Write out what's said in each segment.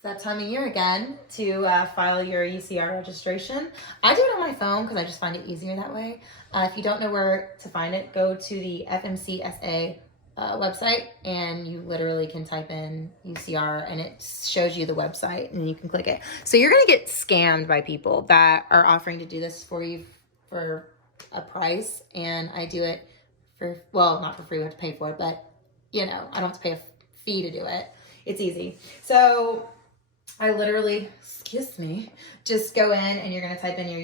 It's that time of year again to file your UCR registration. I do it on my phone because I just find it easier that way. If you don't know where to find it, go to the FMCSA website and you literally can type in UCR and it shows you the website and you can click it. So you're going to get scammed by people that are offering to do this for you for a price, and I do it for, well, not for free, we have to pay for it, but you know, I don't have to pay a fee to do it. It's easy. So I literally, excuse me, just go in and you're going to type in you're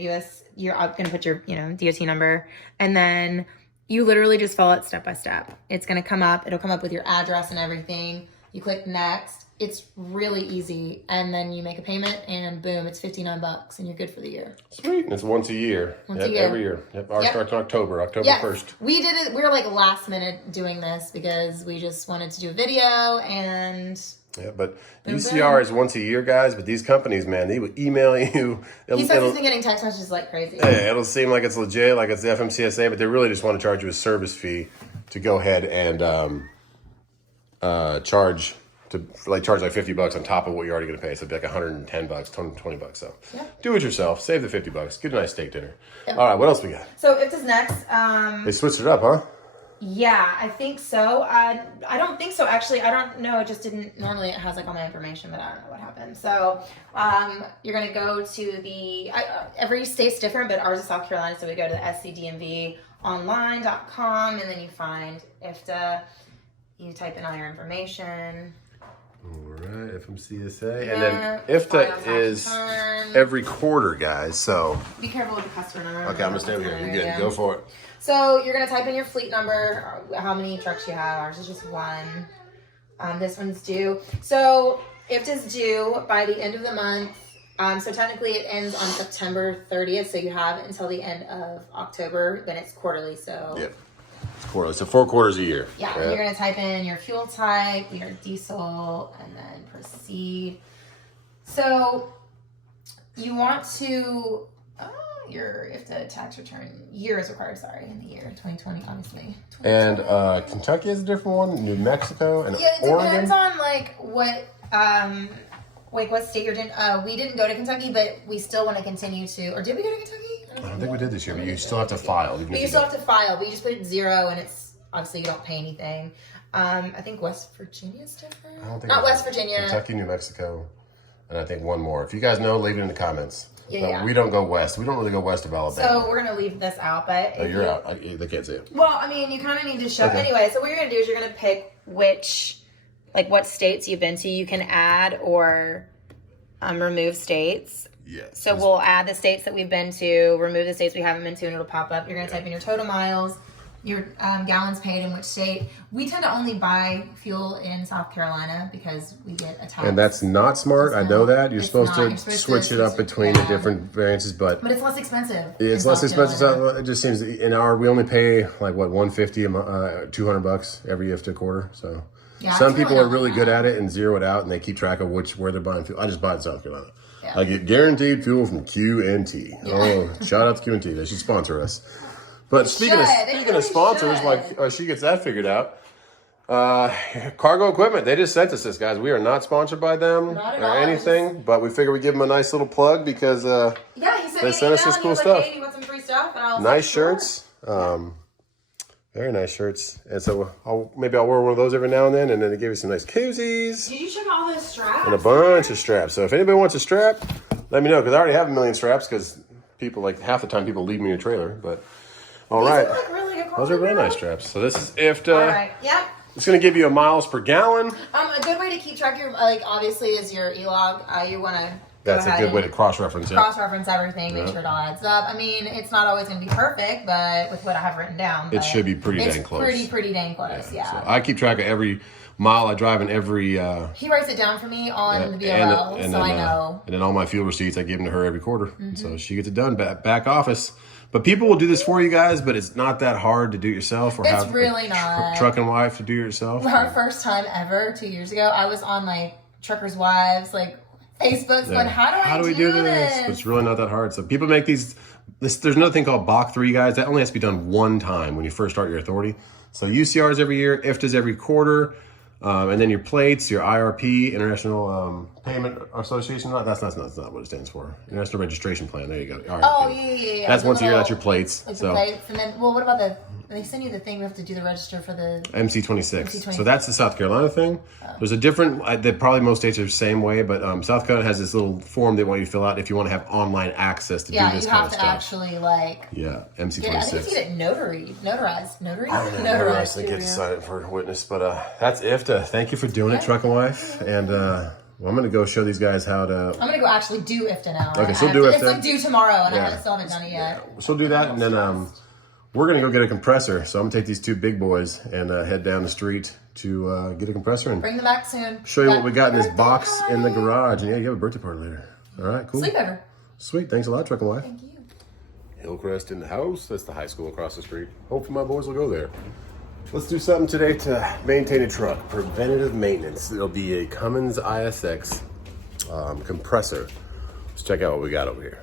going to put your, DOT number, and then you literally just follow it step by step. It's going to come up. It'll come up with your address and everything. You click next. It's really easy. And then you make a payment and boom, it's $59 and you're good for the year. Sweet. And it's once a year. Once a year. Every year. Yep. Ours starts in October 1st. We did it. We were like last minute doing this because we just wanted to do a video and... Yeah, but UCR is once a year, guys. But these companies, man, they will email you. He says he's been getting text messages like crazy. Yeah, it'll seem like it's legit, like it's the FMCSA, but they really just want to charge you a service fee to go ahead and charge like $50 on top of what you're already going to pay. So it'd be like $110, $20. So do it yourself. Save the $50. Get a nice steak dinner. Yep. All right, what else we got? So if this next, they switched it up, huh? Yeah, I think so. I don't think so. Actually, I don't know. It just didn't. Normally, it has like all my information, but I don't know what happened. So, you're gonna go to the. Every state's different, but ours is South Carolina, so we go to the scdmvonline.com, and then you find IFTA. You type in all your information. All right, FMCSA, and then IFTA is every quarter, guys. So be careful with the customer number. Okay, I'm gonna stand here. You're good. Go for it. So you're going to type in your fleet number, how many trucks you have. Ours is just one. This one's due. So IFTA's due by the end of the month. So technically it ends on September 30th. So you have until the end of October. Then it's quarterly. So yep, it's quarterly. So 4 quarters a year. Yeah. You're going to type in your fuel type, your diesel, and then proceed. So you want to... your IFTA tax return year is required, in the year 2020, obviously. 2020. And Kentucky is a different one, New Mexico, and Oregon. It depends on what state you're in. We didn't go to Kentucky, but we still want to continue to. Or did we go to Kentucky? I don't think we did this year, but you still have to file. But you still have to file. But you just put it 0, and it's obviously you don't pay anything. I think West Virginia is different. I don't think not West Virginia. Kentucky, New Mexico, and I think one more. If you guys know, leave it in the comments. Yeah. We don't go west. We don't really go west of Alabama. So we're going to leave this out, but... Oh, you're out. They can't see it. Well, I mean, you kind of need to show... Okay. Anyway, so what you're going to do is you're going to pick what states you've been to. You can add or remove states. Yes. So we'll add the states that we've been to, remove the states we haven't been to, and it'll pop up. You're going to type in your total miles, your gallons paid in which state. We tend to only buy fuel in South Carolina because we get a tax. And that's not smart. I know that. You're supposed to switch it up between the different variances, but it's less expensive. It's less expensive. So it just seems we only pay like what, $150, $200 every IFTA quarter. So some people are really good at it and zero it out, and they keep track of where they're buying fuel. I just buy in South Carolina. Yeah. I get guaranteed fuel from QNT. Yeah. Oh, shout out to QNT. They should sponsor us. But speaking of sponsors, she gets that figured out. Cargo Equipment, they just sent us this, guys. We are not sponsored by them or anything, but we figure we give them a nice little plug because he said they sent us this cool stuff. Hey, you want some free stuff? And I was nice shirts. Very nice shirts. And so I'll wear one of those every now and then they give you some nice koozies. Did you check all those straps? And a bunch of straps. So if anybody wants a strap, let me know because I already have a million straps because people, half the time people leave me in a trailer, but... All right. These look really good. Those are really nice straps. So this is IFTA. All right. Yep. It's going to give you a miles per gallon. A good way to keep track of your, obviously is your e-log. You want to That's a good way to cross-reference it. Cross-reference everything, make sure it all adds up. I mean, it's not always going to be perfect, but with what I have written down. It should be pretty dang close. Pretty dang close, yeah. So I keep track of every mile I drive and every... he writes it down for me on the VOL, so I know. And then all my fuel receipts, I give them to her every quarter. Mm-hmm. So she gets it done, back office. But people will do this for you guys, but it's not that hard to do it yourself or have really not. Truck and wife to do it yourself. Our first time ever, 2 years ago, I was on Truckers' Wives, Facebook going, how do we do this? But it's really not that hard. So people make these, there's another thing called Bach 3, guys. That only has to be done one time when you first start your authority. So UCR's every year, IFTA's every quarter. And then your plates, your IRP, International Payment Association. That's not what it stands for. International Registration Plan. There you go. IRP. Oh, yeah. That's once a year. That's your plates. Like the plates. And then, well, what about they send you the thing we have to do the register for the... MC26. So that's the South Carolina thing. There's a different, probably most states are the same way, but South Carolina has this little form they want you to fill out if you want to have online access to do this kind of stuff. Yeah, you have to actually like... Yeah, MC26. I think you get notarized. I think you have to sign it for witness, but that's IFTA. Thank you for doing it, Truck and Wife. And I'm going to go show these guys how to... I'm going to go actually do IFTA now. Okay, so do IFTA. It's like due tomorrow, and I still haven't done it yet. So do that, and then we're going to go get a compressor. So I'm going to take these two big boys and head down the street to get a compressor. And bring them back soon. Show you what we got in this box in the garage. And yeah, you have a birthday party later. All right, cool. Sleepover. Sweet. Thanks a lot, Truck and Wife. Thank you. Hillcrest in the house. That's the high school across the street. Hopefully my boys will go there. Let's do something today to maintain a truck. Preventative maintenance. It'll be a Cummins ISX compressor. Let's check out what we got over here.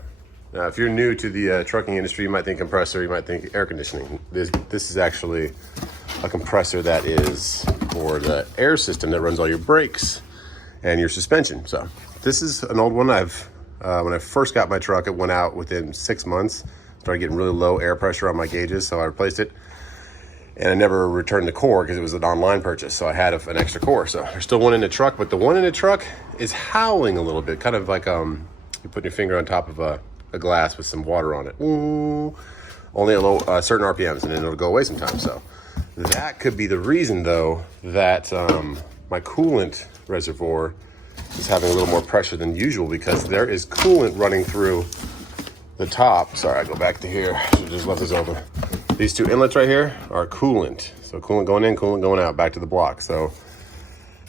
Now, if you're new to the trucking industry, you might think compressor, you might think air conditioning. This is actually a compressor that is for the air system that runs all your brakes and your suspension. So this is an old one. When I first got my truck, it went out within 6 months. Started getting really low air pressure on my gauges, so I replaced it. And I never returned the core because it was an online purchase, so I had an extra core. So there's still one in the truck, but the one in the truck is howling a little bit, kind of like you're putting your finger on top of a glass with some water on it. Ooh. Only at low certain RPMs, and then it'll go away sometimes. So that could be the reason, though, that my coolant reservoir is having a little more pressure than usual, because there is coolant running through the top. Sorry, I go back to here. I should just left this open. These two inlets right here are coolant. So coolant going in, coolant going out, back to the block. So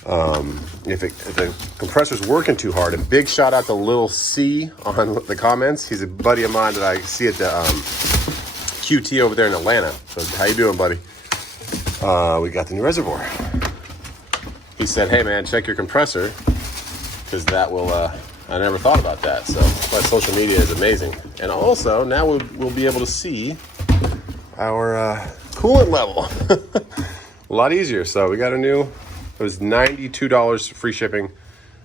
if the compressor's working too hard, and big shout out to Lil C on the comments. He's a buddy of mine that I see at the QT over there in Atlanta. So how you doing, buddy? We got the new reservoir. He said, hey man, check your compressor, because that will, I never thought about that. So my social media is amazing. And also now we'll be able to see our coolant level a lot easier. So we got a new, it was $92 free shipping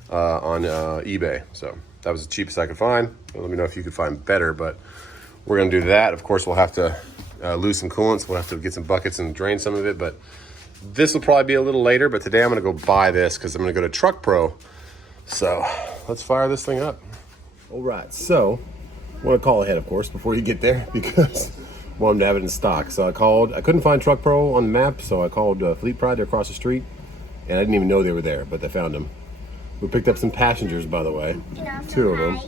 on eBay. So that was the cheapest I could find. Let me know if you could find better, but we're gonna do that. Of course, we'll have to lose some coolant, so we'll have to get some buckets and drain some of it, but this will probably be a little later. But today I'm gonna go buy this because I'm gonna go to Truck Pro. So let's fire this thing up. All right, so I want to call ahead, of course, before you get there, because I want them to have it in stock. So I couldn't find Truck Pro on the map, so I called Fleet Pride. They're across the street, and I didn't even know they were there, but they found them. We picked up some passengers, by the way, 2 of them.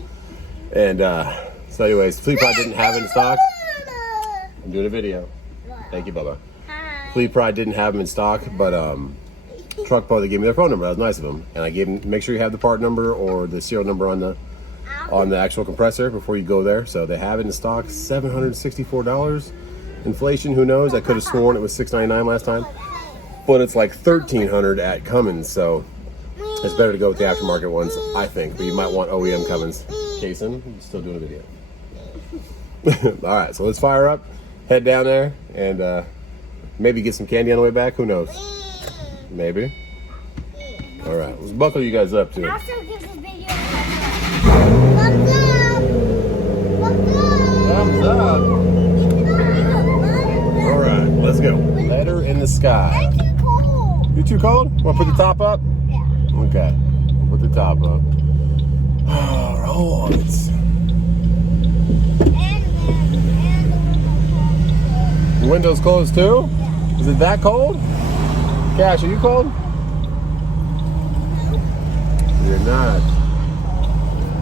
And so anyways, Fleet Pride didn't have it in stock. I'm doing a video. Thank you, Bubba. Fleet Pride didn't have them in stock, but Truck Pro, they gave me their phone number. That was nice of them. And I gave them, make sure you have the part number or the serial number on the actual compressor before you go there. So they have it in stock. $764. Inflation, who knows? I could have sworn it was $699 last time, but it's like $1,300 at Cummins. So it's better to go with the aftermarket ones, I think. But you might want OEM Cummins. Jason, still doing a video. All right, so let's fire up, head down there, and maybe get some candy on the way back. Who knows? Maybe. All right, let's buckle you guys up too. Also give this video a thumbs up. Thumbs up. All right, let's go. Letter in the sky. I'm too cold. You too cold? Want to put the top up? Yeah. Okay, we'll put the top up. All right. The window's closed too? Is it that cold? Cash, are you cold? You're not.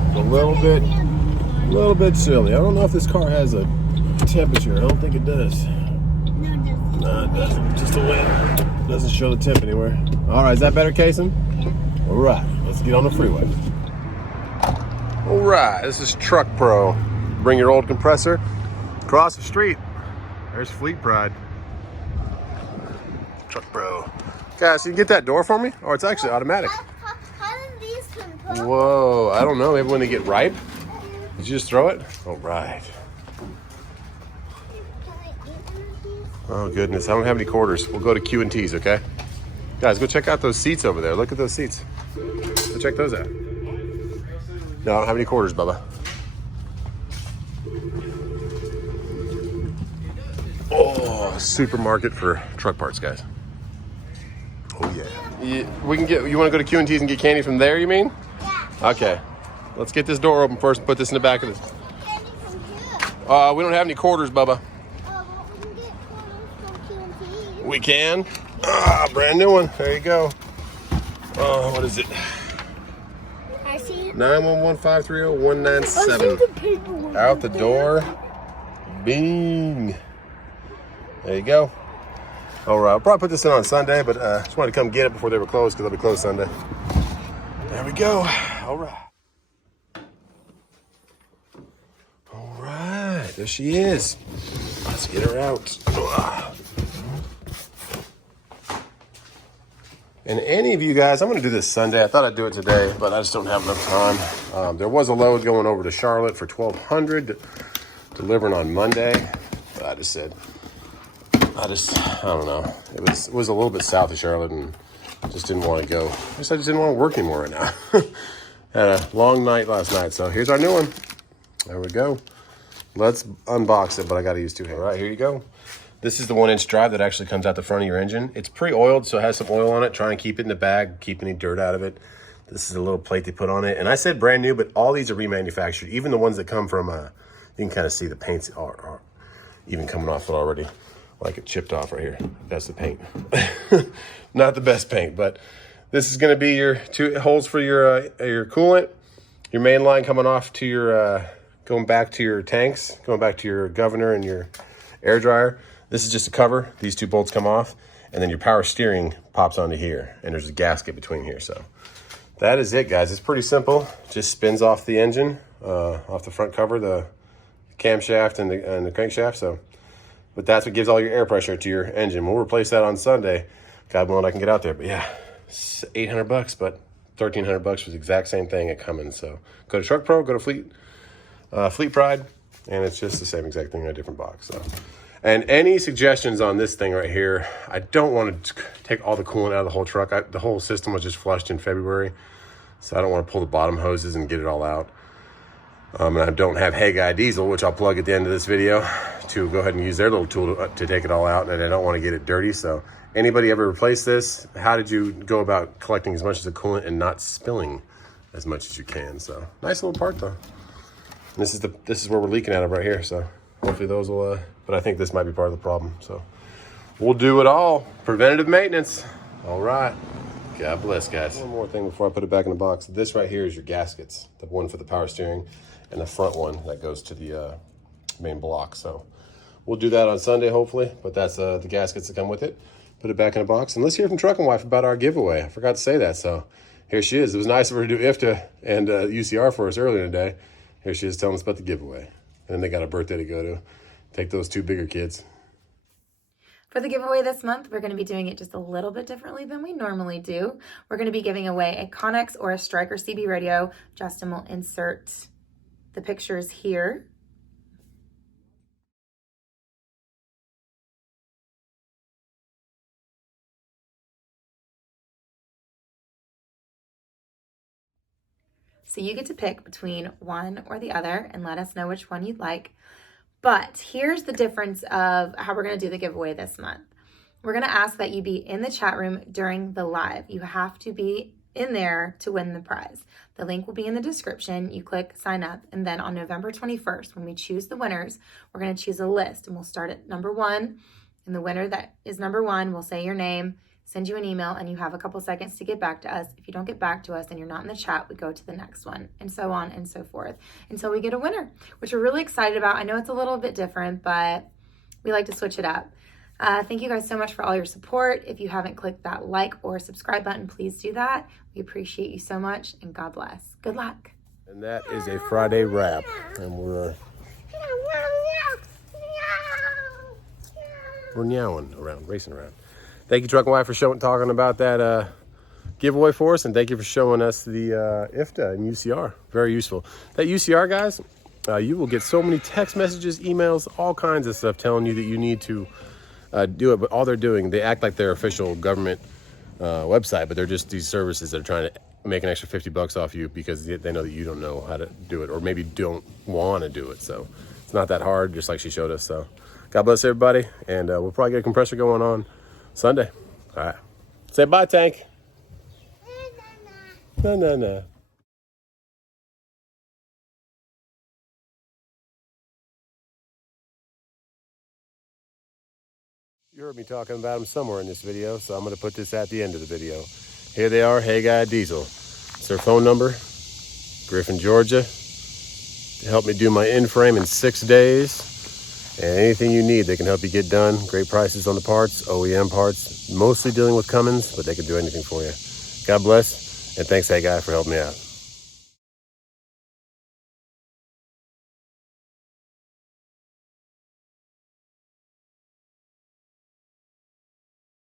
It's a little bit chilly. I don't know if this car has a temperature. I don't think it does. No, it doesn't. Just the wind. Doesn't show the temp anywhere. All right, is that better, Kason? All right, let's get on the freeway. All right, this is Truck Pro. Bring your old compressor across the street. There's Fleet Pride. Truck Pro. Guys, can you get that door for me? Oh, it's actually automatic. How did these come? Whoa, I don't know. Maybe when they get ripe. Did you just throw it? All right. Oh goodness, I don't have any quarters. We'll go to Q&T's, okay? Guys, go check out those seats over there. Look at those seats. Go check those out. No, I don't have any quarters, Bubba. Oh, supermarket for truck parts, guys. Oh yeah. We can get. You want to go to Q&T's and get candy from there? You mean? Yeah. Okay. Let's get this door open first and put this in the back of this. Candy from here. We don't have any quarters, Bubba. Well, we can get quarters from Q&T's. We can. Brand new one. There you go. Oh, what is it? I see it. 911-530-197. I see the paperwork. Out the door. Bing. There you go. All right, I'll probably put this in on Sunday, but just wanted to come get it before they were closed because they'll be closed Sunday. There we go. All right. All right, there she is. Let's get her out. And any of you guys, I'm going to do this Sunday. I thought I'd do it today, but I just don't have enough time. There was a load going over to Charlotte for $1,200, delivering on Monday. But I just said, I don't know. It was a little bit south of Charlotte, and just didn't want to go. I just didn't want to work anymore right now. Had a long night last night, so here's our new one. There we go. Let's unbox it, but I got to use two hands. All right, here you go. This is the 1-inch drive that actually comes out the front of your engine. It's pre-oiled, so it has some oil on it. Try and keep it in the bag, keep any dirt out of it. This is a little plate they put on it. And I said brand new, but all these are remanufactured. Even the ones that come from, you can kind of see the paints are even coming off it already. Like it chipped off right here. That's the paint. Not the best paint, but this is going to be your two holes for your coolant, your main line coming off to your, going back to your tanks, going back to your governor and your air dryer. This is just a cover. These two bolts come off, and then your power steering pops onto here, and there's a gasket between here. So that is it, guys. It's pretty simple. Just spins off the engine, off the front cover, the camshaft and the crankshaft. So, but that's what gives all your air pressure to your engine. We'll replace that on Sunday. God willing, I can get out there. But yeah, it's $800, but $1,300 for the exact same thing at Cummins. So go to Truck Pro, go to Fleet Pride, and it's just the same exact thing in a different box. So. And any suggestions on this thing right here, I don't want to take all the coolant out of the whole truck. The whole system was just flushed in February, so I don't want to pull the bottom hoses and get it all out. And I don't have Hey Guy Diesel, which I'll plug at the end of this video, to go ahead and use their little tool to take it all out, and I don't want to get it dirty. So anybody ever replace this? How did you go about collecting as much as the coolant and not spilling as much as you can? So nice little part though. And this is where we're leaking out of right here, so hopefully those will, but I think this might be part of the problem. So we'll do it all. Preventative maintenance. All right. God bless, guys. One more thing before I put it back in the box. This right here is your gaskets. The one for the power steering and the front one that goes to the main block. So we'll do that on Sunday, hopefully. But that's the gaskets that come with it. Put it back in a box. And let's hear from Truckin' Wife about our giveaway. I forgot to say that. So here she is. It was nice of her to do IFTA and UCR for us earlier today. Here she is telling us about the giveaway. And then they got a birthday to go to. Take those two bigger kids. For the giveaway this month, we're going to be doing it just a little bit differently than we normally do. We're going to be giving away a Connex or a Stryker CB radio. Justin will insert the pictures here. So you get to pick between one or the other and let us know which one you'd like. But here's the difference of how we're going to do the giveaway this month. We're going to ask that you be in the chat room during the live. You have to be in there to win the prize. The link will be in the description. You click sign up, and then on November 21st, when we choose the winners, we're going to choose a list, and we'll start at number 1. And the winner that is number 1 will say your name, send you an email, and you have a couple seconds to get back to us. If you don't get back to us and you're not in the chat, we go to the next one, and so on and so forth until we get a winner, which we're really excited about. I know it's a little bit different, but we like to switch it up. Thank you guys so much for all your support. If you haven't clicked that like or subscribe button, please do that. We appreciate you so much, and God bless. Good luck. And that is a Friday wrap, and we're meowing around, racing around. Thank you, Truckin' Wife, for talking about that giveaway for us, and thank you for showing us the IFTA and UCR. Very useful. That UCR, guys, you will get so many text messages, emails, all kinds of stuff telling you that you need to do it, but all they're doing, they act like they're official government website, but they're just these services that are trying to make an extra $50 off you because they know that you don't know how to do it, or maybe don't want to do it. So it's not that hard, just like she showed us. So God bless everybody, and we'll probably get a compressor going on Sunday. All right. Say bye, Tank. No. You heard me talking about them somewhere in this video, so I'm going to put this at the end of the video. Here they are, Hey Guy Diesel. It's their phone number, Griffin, Georgia. They help me do my in-frame in 6 days. And anything you need, they can help you get done. Great prices on the parts, OEM parts. Mostly dealing with Cummins, but they can do anything for you. God bless, and thanks, Hey Guy, for helping me out.